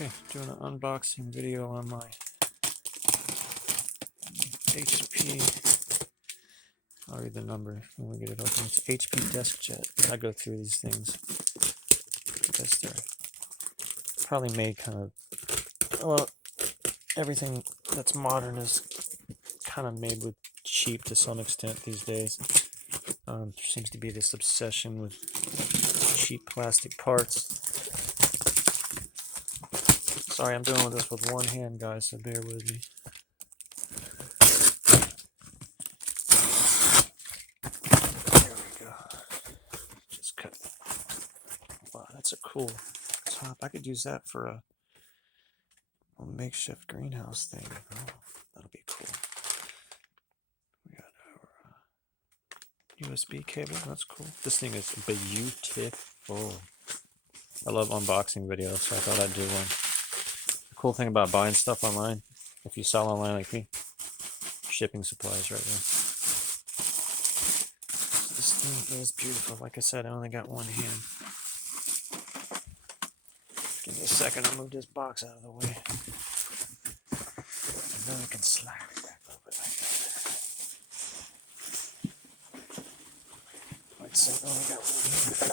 Okay, doing an unboxing video on my HP. I'll read the number when we get it open. It's HP Deskjet. I go through these things. I guess they're probably made kind of, well, everything that's modern is kind of made with cheap to some extent these days. There seems to be this obsession with cheap plastic parts. Sorry, I'm doing this with one hand, guys, so bear with me. There we go. Just cut. Wow, that's a cool top. I could use that for a makeshift greenhouse thing. Oh, that'll be cool. We got our USB cable. That's cool. This thing is beautiful. I love unboxing videos, so I thought I'd do one. The cool thing about buying stuff online, if you sell online like me, shipping supplies right there. So this thing is beautiful. Like I said, I only got one hand. Give me a second, I'll move this box out of the way. And then I can slide it back over like that. Like I said, I only got one hand.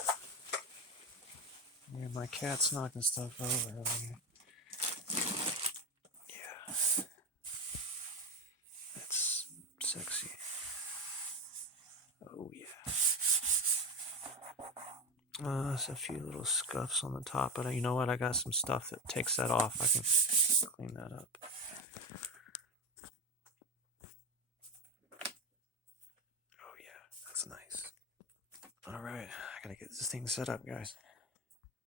Yeah, my cat's knocking stuff over here. Yeah. That's sexy. Oh yeah. There's a few little scuffs on the top, but you know what? I got some stuff that takes that off. I can clean that up. Oh yeah, that's nice. All right, I gotta get this thing set up, guys.